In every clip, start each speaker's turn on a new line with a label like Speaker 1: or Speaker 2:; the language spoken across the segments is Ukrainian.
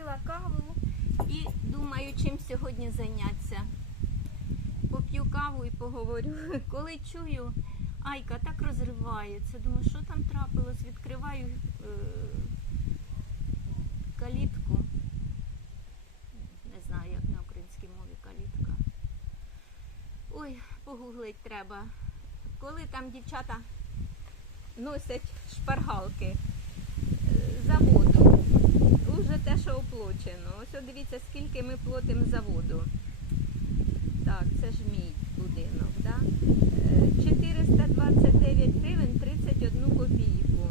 Speaker 1: зробила каву і думаю, чим сьогодні зайнятися. Поп'ю каву і поговорю. Коли чую, Айка так розривається. Думаю, що там трапилось? Відкриваю е, калітку. Не знаю, як на українській мові калітка. Ой, погуглить треба. Коли там дівчата носять шпаргалки е, Уже те, що оплачено. Ось дивіться, скільки ми платимо за воду. Так, це ж мій будинок? Е, 429 гривень 31 копійку.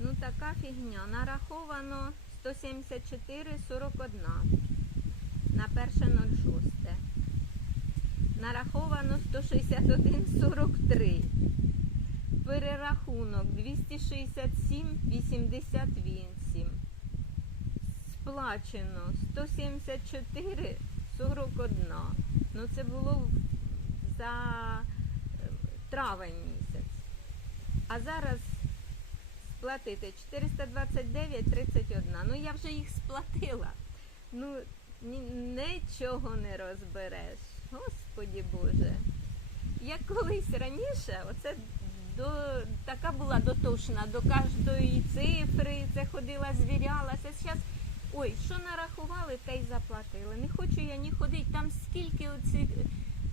Speaker 1: Ну така фігня. Нараховано 174,41 на 1.06. Нараховано 161,43. Перерахунок 267,88. Сплачено 174,41. Ну це було за е, травень місяць. А зараз сплатити 429,31. Ну я вже їх сплатила. Ну нічого не розбереш. Господі Боже. Я колись раніше, оце до, така була дотошна до кожної цифри, це ходила, звірялася. Зараз, ой, що нарахували, те й заплатили. Не хочу я ні ходити. Там скільки оцих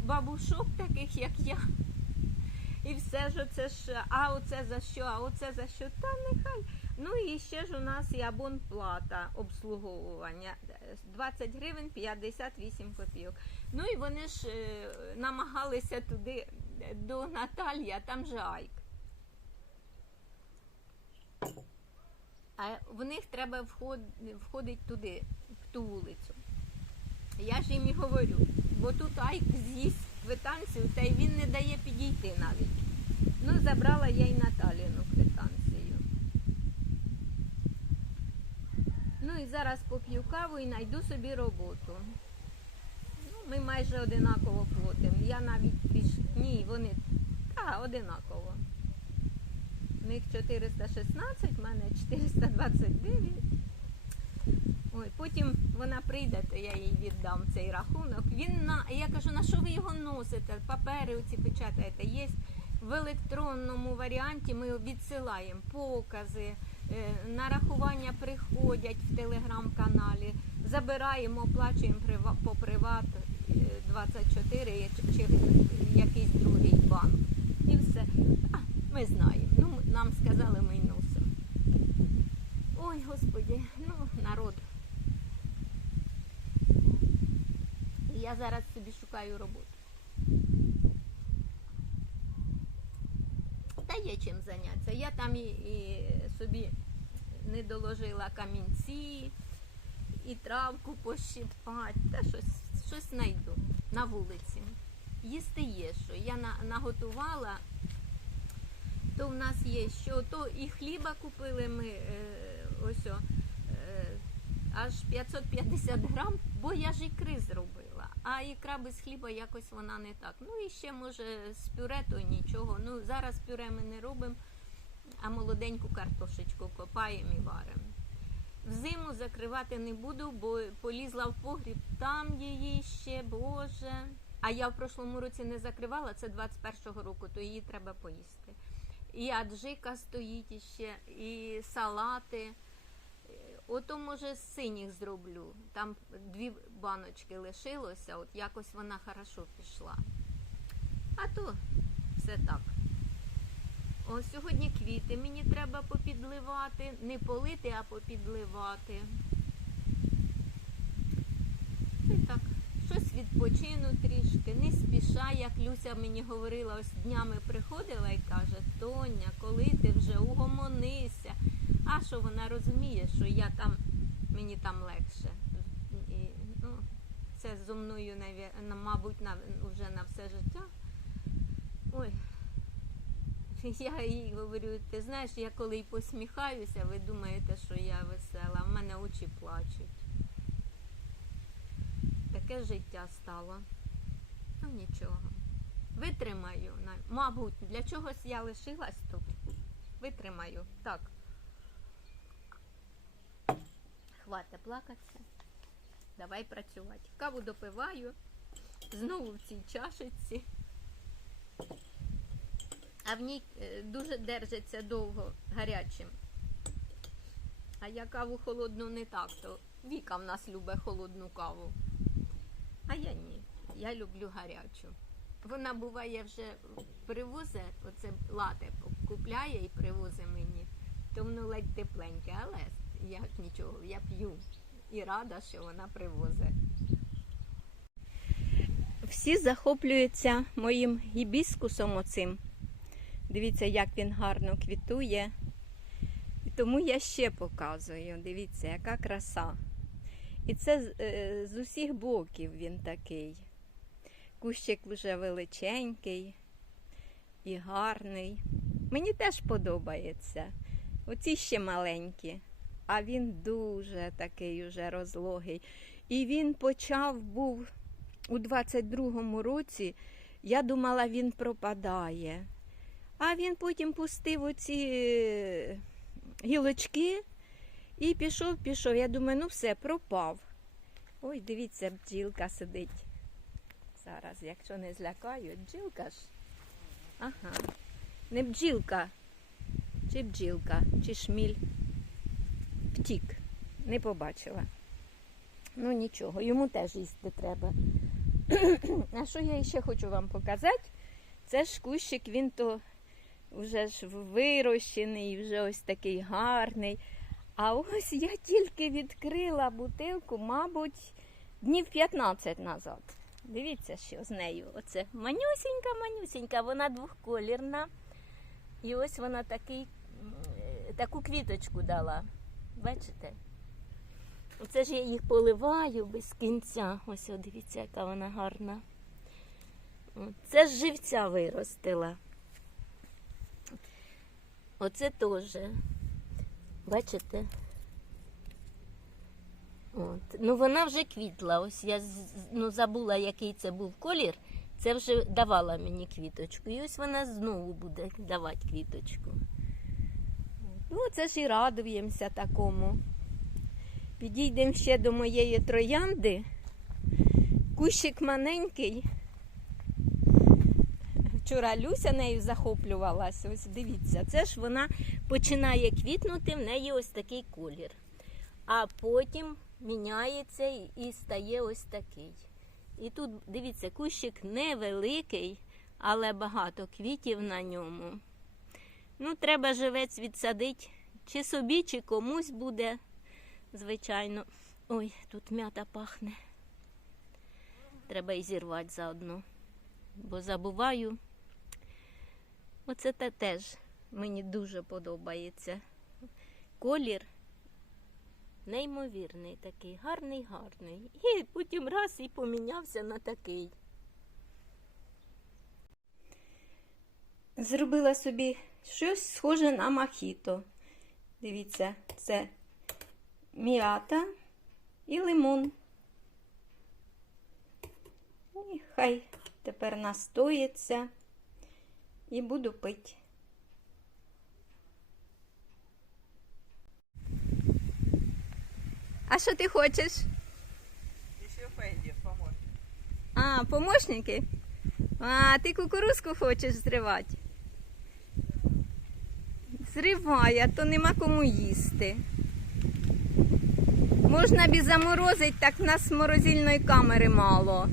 Speaker 1: бабушок таких, як я. І все ж оце ж, а оце за що, а оце за що, та нехай. Ну і ще ж у нас і абонплата обслуговування 20 гривень 58 копійок. Ну і вони ж е, намагалися туди е, до Наталії, а там же Айк. А в них треба вход, входити туди, в ту вулицю. Я ж їм і говорю, бо тут Айк з'їсть квитанцію, та й він не дає підійти навіть. Ну, забрала я й Наталіну квитанцію. Ну і зараз поп'ю каву і знайду собі роботу. Ну, ми майже одинаково платимо. Я навіть більш. Ні, вони та, одинаково. У них 416, в мене 429. Ой, потім вона прийде, то я їй віддам цей рахунок. Він на я кажу, на що ви його носите? Папери оці печатаєте. Є в електронному варіанті. Ми відсилаємо покази, е, нарахування приходять в телеграм-каналі. Забираємо, оплачуємо по приват е, 24 чи, чи якийсь другий банк. І все. А, ми знаємо. Ну, нам сказали, ми носимо. Ой, господі, ну, народ. Я зараз собі шукаю роботу. Та є чим зайнятися. Я там і, і собі не доложила камінці, і травку пощипати, та щось, щось знайду на вулиці. Їсти є що. Я на, наготувала, то в нас є що, то і хліба купили ми е, ось о, е, аж 550 грам, бо я ж ікри зробила. А ікра без хліба якось вона не так. Ну і ще може з пюре, то нічого. Ну зараз пюре ми не робимо, а молоденьку картошечку копаємо і варимо. Взиму закривати не буду, бо полізла в погріб, там її ще, боже. А я в прошлому році не закривала, це 21-го року, то її треба поїсти. І аджика стоїть іще, і салати. Ото, може, з синіх зроблю. Там дві баночки лишилося, от якось вона хорошо пішла. А то все так. О, сьогодні квіти мені треба попідливати. Не полити, а попідливати. І так, щось відпочину трішки, не спіша, як Люся мені говорила, ось днями приходила і каже, Тоня, коли ти вже угомонися. А що вона розуміє, що я там, мені там легше. І, ну, це зо мною, мабуть, на, вже на все життя. Ой. Я їй говорю, ти знаєш, я коли й посміхаюся, ви думаєте, що я весела, в мене очі плачуть. Таке життя стало. Ну нічого. Витримаю. Мабуть, для чогось я лишилась тут. Витримаю. Так. Хвата плакатися. Давай працювати. Каву допиваю. Знову в цій чашечці. А в ній е, дуже держиться довго гарячим. А я каву холодну не так, то Віка в нас любить холодну каву. А я ні. Я люблю гарячу. Вона буває вже привозе, оце лате купляє і привозить мені, то воно ледь тепленьке, але я нічого, я п'ю і рада, що вона привозить. Всі захоплюються моїм гібіскусом оцим. Дивіться, як він гарно квітує. І тому я ще показую. Дивіться, яка краса. І це з, е, усіх боків він такий. Кущик вже величенький і гарний. Мені теж подобається. Оці ще маленькі, а він дуже такий уже розлогий. І він почав був у 22-му році. Я думала, він пропадає. А він потім пустив оці е, гілочки і пішов, пішов. Я думаю, ну все, пропав. Ой, дивіться, бджілка сидить. Зараз, якщо не злякаю, бджілка ж. Ага. Не бджілка. Чи бджілка, чи шміль. Втік. Не побачила. Ну нічого, йому теж їсти треба. А що я ще хочу вам показати? Це ж кущик, він то вже ж вирощений, вже ось такий гарний. А ось я тільки відкрила бутилку, мабуть, днів 15 назад. Дивіться, що з нею. Оце манюсінька, манюсінька, вона двохколірна. І ось вона такий, е, таку квіточку дала. Бачите? Оце ж я їх поливаю без кінця. Ось, о, дивіться, яка вона гарна. Це ж живця виростила. Оце теж. Бачите? От. Ну вона вже квітла. Ось я ну, забула, який це був колір. Це вже давала мені квіточку. І ось вона знову буде давати квіточку. Це ж і радуємося такому. Підійдемо ще до моєї троянди. Кущик маленький. Вчора Люся нею захоплювалася. Ось дивіться, це ж вона починає квітнути, в неї ось такий колір. А потім міняється і стає ось такий. І тут, дивіться, кущик невеликий, але багато квітів на ньому. Ну, треба живець відсадити, чи собі, чи комусь буде, звичайно. Ой, тут м'ята пахне. Треба і зірвати заодно. Бо забуваю. Оце те теж мені дуже подобається. Колір неймовірний такий, гарний, гарний. І потім раз і помінявся на такий. Зробила собі щось схоже на мохіто. Дивіться, це м'ята і лимон. І хай тепер настоїться і буду пити. А що ти хочеш?
Speaker 2: Еще Фэнди поможет.
Speaker 1: А, помощники? А, ти кукурузку хочеш зривати? Зривай, а то нема кому їсти. Можна б і заморозити, так в нас морозильної камери мало.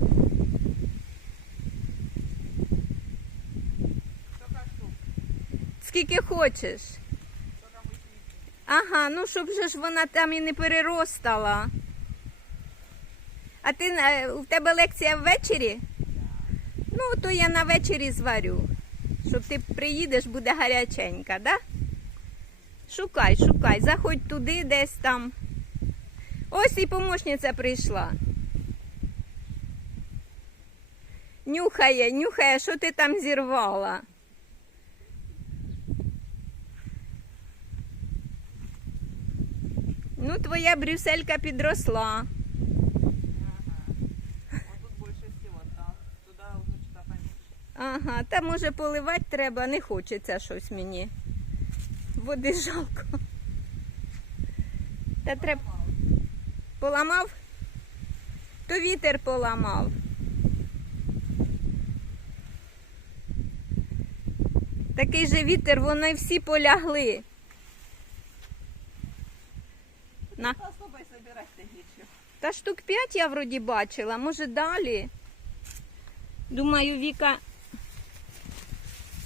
Speaker 1: Скільки хочеш. Ага, ну щоб же ж вона там і не переростала. А ти е, у тебе лекція ввечері? Ну, то я на вечері зварю. Щоб ти приїдеш, буде гаряченька, да? Шукай, шукай, заходь туди, десь там. Ось і помощниця прийшла. Нюхає, нюхає, що ти там зірвала. Ну, твоя брюсселька підросла.
Speaker 2: Ага,
Speaker 1: та може поливати треба, не хочеться щось мені. Води жалко. Та треба. Поламав? То вітер поламав. Такий же вітер, вони всі полягли. На. Та штук п'ять я вроді бачила, може далі. Думаю, Віка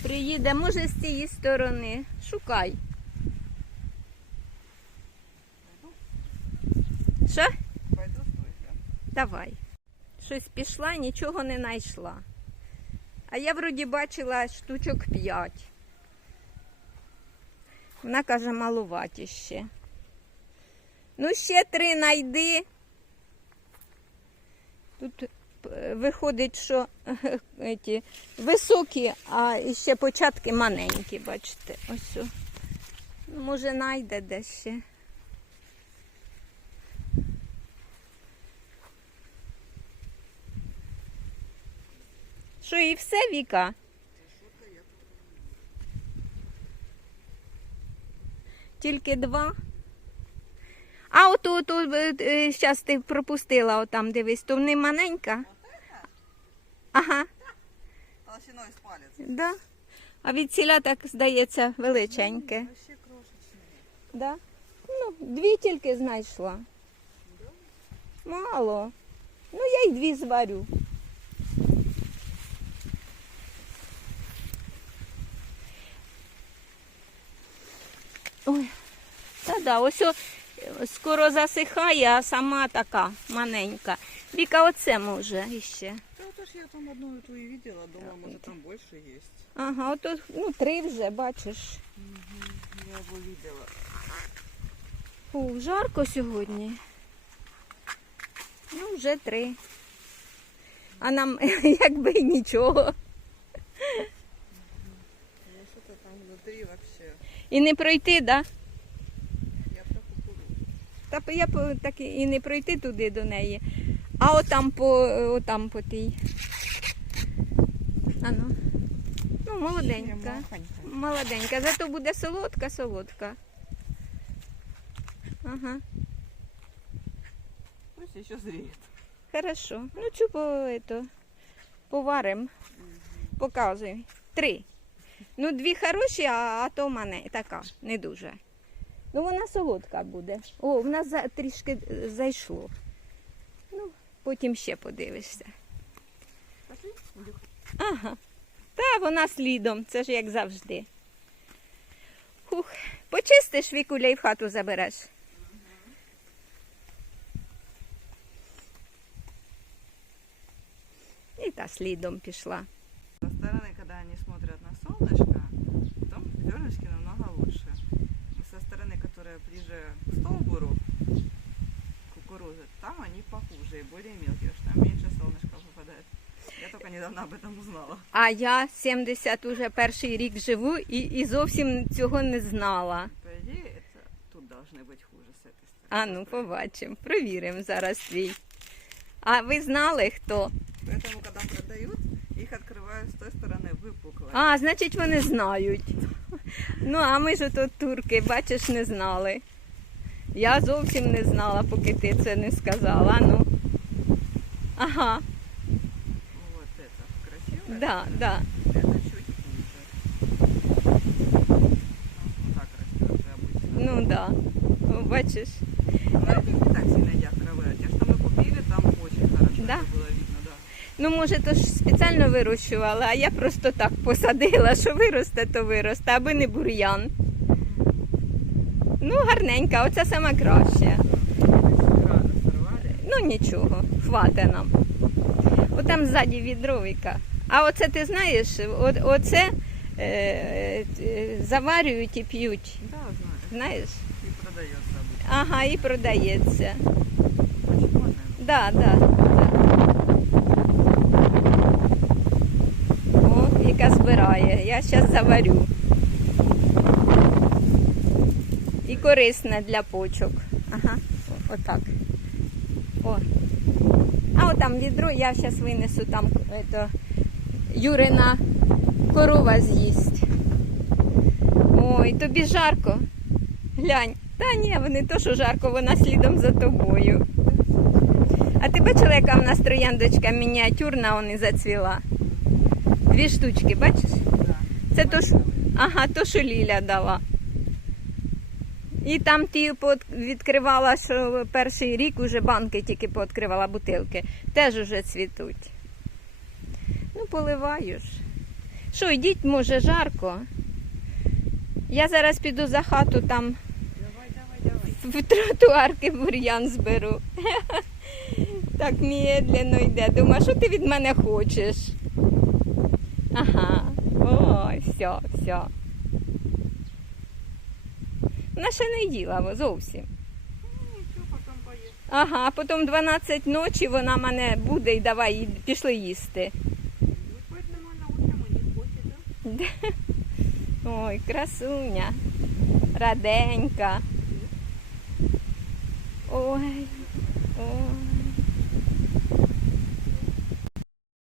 Speaker 1: приїде, може з цієї сторони. Шукай. Що?
Speaker 2: Пойду.
Speaker 1: Давай. Щось пішла, нічого не знайшла. А я вроді бачила штучок п'ять. Вона каже, малуваті ще. Ну, ще три найди. Тут е, виходить, що ті, високі, а ще початки маленькі, бачите. Ось. Ну, Може, найде десь ще. Що і все, Віка? Тільки два. А ото зараз ти пропустила отам, дивись, то не маленька. Ага,
Speaker 2: Толщиной с палец.
Speaker 1: да. А від ціля так здається величеньке.
Speaker 2: Вообще.
Speaker 1: Да? Ну, дві тільки знайшла. Мало. Ну, я й дві зварю. Ой, та да, ось о, скоро засихає, а сама така маленька. Віка, оце може іще.
Speaker 2: Да вот ж я там одну эту и видела, думала, может там больше есть.
Speaker 1: Ага, ото ну, три вже, бачиш.
Speaker 2: Я его видела.
Speaker 1: Фу, жарко сьогодні. Ну, вже три. А нам якби нічого.
Speaker 2: Ну что-то там внутри вообще.
Speaker 1: І не пройти, да?
Speaker 2: Я про.
Speaker 1: Та я так і- не пройти туди до неї. А отам по отам по тій. Ану. Ну, молоденька. Молоденька. Зато буде солодка, солодка. Ага.
Speaker 2: Пусть еще зреет.
Speaker 1: Хорошо. Ну, цю по, поварим. Показуй. Три. Ну, дві хороші, а, а то в мене така, не дуже. Ну, вона солодка буде. О, в нас за, трішки е, зайшло. Ну, потім ще подивишся. Ага. Та вона слідом, це ж як завжди. Хух. Почистиш вікуля і в хату забереш. І та слідом пішла.
Speaker 2: Со стороны, когда они смотрят на солнышко, там зернышки намного лучше. И со стороны, которая ближе к столбуру кукурузы, там они похуже и более мелкие, потому что там меньше солнышка попадает. Я только недавно об этом узнала.
Speaker 1: А я 70 уже перший рік живу і, і зовсім цього не знала.
Speaker 2: По идее, это тут должны быть хуже с этой стороны.
Speaker 1: А ну побачимо, провіримо зараз твій. А ви знали хто?
Speaker 2: Поэтому, когда продают, их открывают с той стороны выпукло.
Speaker 1: А, значить вони знають. Ну, а ми ж тут турки, бачиш, не знали. Я зовсім не знала, поки ти це не сказала. Ну. Ага,
Speaker 2: Вот это красиво.
Speaker 1: да, да.
Speaker 2: Это чуть хуже. Ну, вот так растет же обычно.
Speaker 1: Ну да. О, Бачиш.
Speaker 2: Но эти не так сильно едят травы. А те, что мы купили, там очень хорошо
Speaker 1: Да?
Speaker 2: это было видно, да.
Speaker 1: Ну, може, то ж спеціально вирощувала, а я просто так посадила, що виросте, то виросте, аби не бур'ян. Ну, гарненька, краща.
Speaker 2: Рано сорвали.
Speaker 1: Ну нічого, хватить нам. Отам ззаді відровика. А оце ти знаєш, оце е, е, заварюють і п'ють.
Speaker 2: Да, знаю.
Speaker 1: Знаєш?
Speaker 2: Продается обычно.
Speaker 1: Ага, і продається. Да, да, да. О, яка збирає. Я зараз заварю. І корисне для почок. Ага, отак. О. А отам відро я зараз винесу там ето, Юрина корова з'їсть. Ой, тобі жарко. Глянь. Та ні, вони то, що жарко, вона слідом за тобою. А ти бачила, яка в нас трояндочка мініатюрна, он і зацвіла. Дві штучки, бачиш? Це то, що... Ага, то, що Ліля дала. І там ті відкривала, що перший рік уже банки тільки пооткривала бутилки. Теж уже цвітуть. Ну, поливаю ж. Що, йдіть, може, жарко. Я зараз піду за хату там
Speaker 2: Давай, давай, давай.
Speaker 1: в тротуарки бур'ян зберу. Так медленно йде. Думаю, що ти від мене хочеш? Ага. Ой, все, все. Вона ще не їла зовсім.
Speaker 2: Ну.
Speaker 1: Ага, а потім 12 ночі вона мене буде і давай пішли їсти.
Speaker 2: Ну?
Speaker 1: Ой, красуня. Раденька. Ой. Ой.